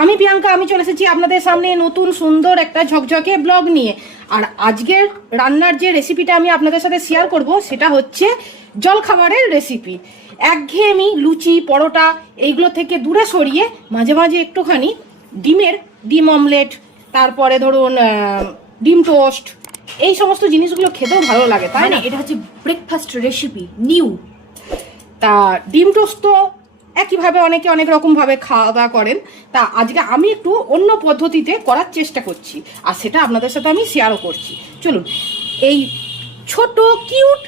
আমি প্রিয়াঙ্কা, আমি চলে এসেছি আপনাদের সামনে নতুন সুন্দর একটা ঝকঝকে ব্লগ নিয়ে। আর আজকের রান্নার যে রেসিপিটা আমি আপনাদের সাথে শেয়ার করব সেটা হচ্ছে জলখাবারের রেসিপি। একঘেয়েমি লুচি পরোটা এইগুলো থেকে দূরে সরিয়ে মাঝে মাঝে একটুখানি ডিম অমলেট, তারপরে ধরুন ডিম টোস্ট, এই সমস্ত জিনিসগুলো খেতেও ভালো লাগে, তাই না? এটা হচ্ছে ব্রেকফাস্ট রেসিপি নিউ। তা ডিম টোস্ট তো একইভাবে অনেকে অনেক রকমভাবে খাওয়া দাওয়া করেন। তা আজকে আমি একটু অন্য পদ্ধতিতে করার চেষ্টা করছি, আর সেটা আপনাদের সাথে আমি শেয়ারও করছি। চলুন, এই ছোট কিউট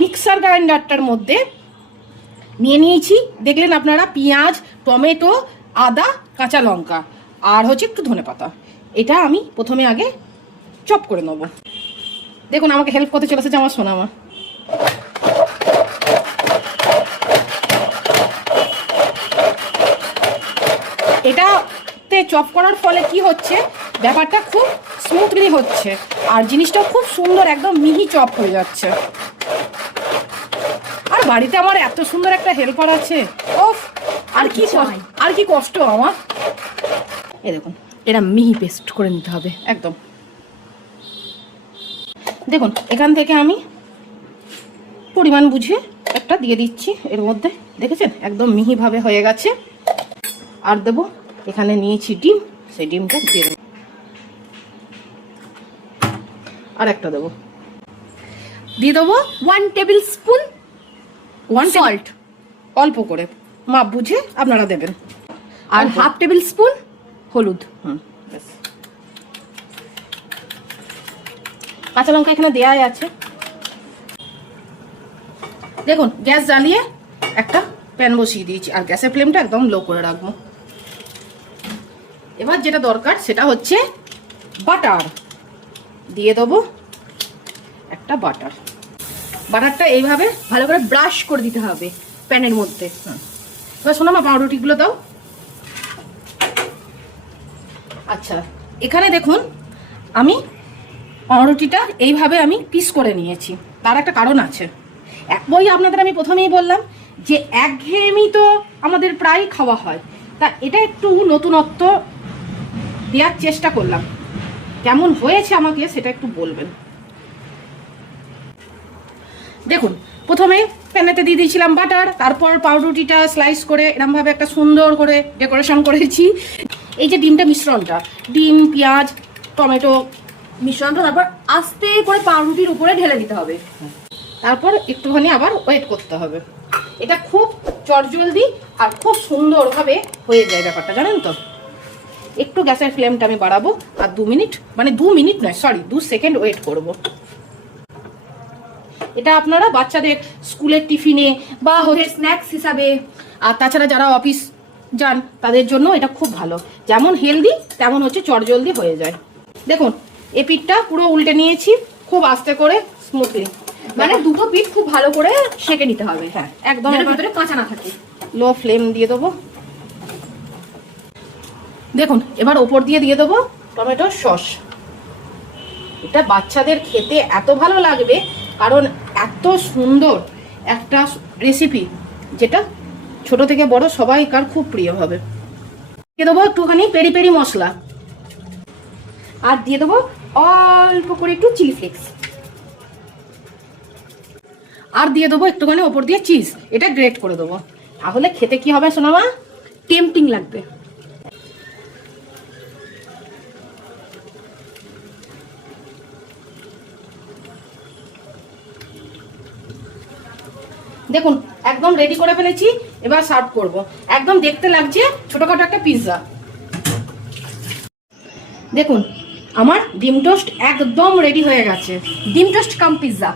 মিক্সার গ্রাইন্ডারটার মধ্যে নিয়ে নিয়েছি, দেখলেন আপনারা, পেঁয়াজ, টমেটো, আদা, কাঁচা লঙ্কা আর হচ্ছে একটু ধনেপাতা। এটা আমি প্রথমে আগে চপ করে নেব। দেখুন, আমাকে হেল্প করতে চলে এসেছে আমার সোনামা। এটাতে চপ করার ফলে কি হচ্ছে, ব্যাপারটা খুব স্মুথলি হচ্ছে আর জিনিসটা খুব সুন্দর একদম মিহি চপ হয়ে যাচ্ছে। আর বাড়িতে আমার এত সুন্দর একটা হেল্পার আছে, ওফ, আর কি কষ্ট আমার। এই দেখুন, এটা মিহি পেস্ট করে নিতে হবে একদম। দেখুন, এখান থেকে আমি পরিমাণ বুঝে একটা দিয়ে দিচ্ছি এর মধ্যে, দেখেছেন একদম মিহিভাবে হয়ে গেছে। আর দেবো, এখানে নিয়েছি ডিম, সেই ডিমটা দিয়ে দেবো। আর একটা দেবো, দিয়ে দেবো 1 টেবিল স্পুন সল্ট, অল্প করে মাপ বুঝে আপনারা দেবেন। আর হাফ টেবিল স্পুন হলুদ। কাঁচা লঙ্কা এখানে দেয়াই আছে। দেখুন, গ্যাস জ্বালিয়ে একটা প্যান বসিয়ে দিয়েছি আর গ্যাসের ফ্লেমটা একদম লো করে রাখবো। এবার যেটা দরকার সেটা হচ্ছে বাটার দিয়ে দেবো। একটা বাটারটা এইভাবে ভালো করে ব্রাশ করে দিতে হবে প্যানের মধ্যে। এবার শোনো, আমার পাউরুটিগুলো দাও। আচ্ছা, এখানে দেখুন, আমি পাউরুটিটা এইভাবে আমি পিস করে নিয়েছি। তার একটা কারণ আছে। বই আপনাদের আমি প্রথমেই বললাম যে একঘেয়েমি তো আমাদের প্রায় খাওয়া হয়, তা এটা একটু নতুনত্ব দেওয়ার চেষ্টা করলাম। কেমন হয়েছে আমাকে সেটা একটু বলবেন। দেখুন, প্রথমে প্যানেতে দিয়ে দিয়েছিলাম বাটার, তারপর পাউরুটিটা স্লাইস করে এরমভাবে একটা সুন্দর করে ডেকোরেশন করেছি। এই যে ডিমটা মিশ্রণটা, ডিম, পেঁয়াজ, টমেটো মিশ্রণটা তারপর আস্তে করে পাউরুটির উপরে ঢেলে দিতে হবে। তারপর একটুখানি আবার ওয়েট করতে হবে। এটা খুব চটজলদি আর খুব সুন্দরভাবে হয়ে যায় ব্যাপারটা, জানেন তো। একটু গ্যাসের ফ্লেমটা আমি বাড়াবো আর 2 মিনিট, মানে 2 মিনিট নয়, সরি 2 সেকেন্ড ওয়েট করব। এটা আপনারা বাচ্চাদের স্কুলের টিফিনে বা স্ন্যাক্স হিসাবে, আর তাছাড়া যারা অফিস যান তাদের জন্য এটা খুব ভালো। যেমন হেলদি তেমন হচ্ছে চটজলদি হয়ে যায়। দেখুন, এই পিঠটা পুরো উল্টে নিয়েছি খুব আস্তে করে, স্মুথলি। মানে দুটো পিঠ খুব ভালো করে সেঁকে নিতে হবে। হ্যাঁ, একদম ভিতরে কাঁচা না থাকে। লো ফ্লেম দিয়ে দেবো। দেখুন, এবার ওপর দিয়ে দেবো টমেটো সস। এটা বাচ্চাদের খেতে এত ভালো লাগবে, কারণ এত সুন্দর একটা রেসিপি যেটা ছোট থেকে বড় সবাইকার খুব প্রিয় হবে। দিয়ে দেবো একটুখানি পেরি পেরি মশলা, আর দিয়ে দেবো অল্প করে একটু চিলি ফ্লেক্স, আর দিয়ে দেবো একটুখানি ওপর দিয়ে চিজ। এটা গ্রেট করে দেবো, তাহলে খেতে কি হবে সোনামা? টেম্পটিং লাগবে। দেখুন, একদম রেডি করে ফেলেছি। এবার সার্ভ করব। একদম দেখতে লাগছে ছোটখাটো একটা পিৎজা। দেখুন, আমার ডিম টোস্ট একদম রেডি হয়ে গেছে। ডিম টোস্ট কাম পিৎজা।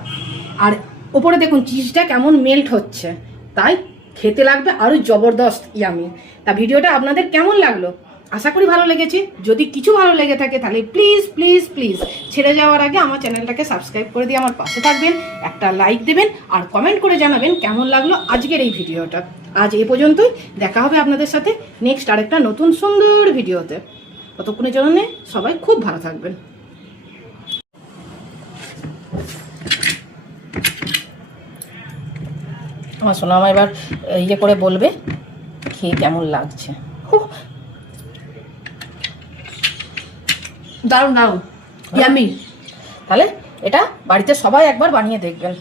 আর ওপরে দেখুন চিজটা কেমন মেল্ট হচ্ছে, তাই খেতে লাগবে আরো জবরদস্ত ইয়ামি। তা ভিডিওটা আপনাদের কেমন লাগলো? আশা করি ভালো লেগেছে। যদি কিছু ভালো লেগে থাকে তাহলে প্লিজ প্লিজ প্লিজ ছেড়ে যাওয়ার আগে আমার চ্যানেলটাকে সাবস্ক্রাইব করে দিয়ে আমার পাশে থাকবেন, একটা লাইক দেবেন আর কমেন্ট করে জানাবেন কেমন লাগলো আজকের এই ভিডিওটা। আজ এই পর্যন্তই, দেখা হবে আপনাদের সাথে নেক্সট আরেকটা নতুন সুন্দর ভিডিওতে। ততক্ষণের জন্য সবাই খুব ভালো থাকবেন। আমার সোনা আমার এবার ইয়ে করে বলবে খেয়ে কেমন লাগছে। দারুণ দারুণ ইয়ামি। তাহলে এটা বাড়িতে সবাই একবার বানিয়ে দেখবেন।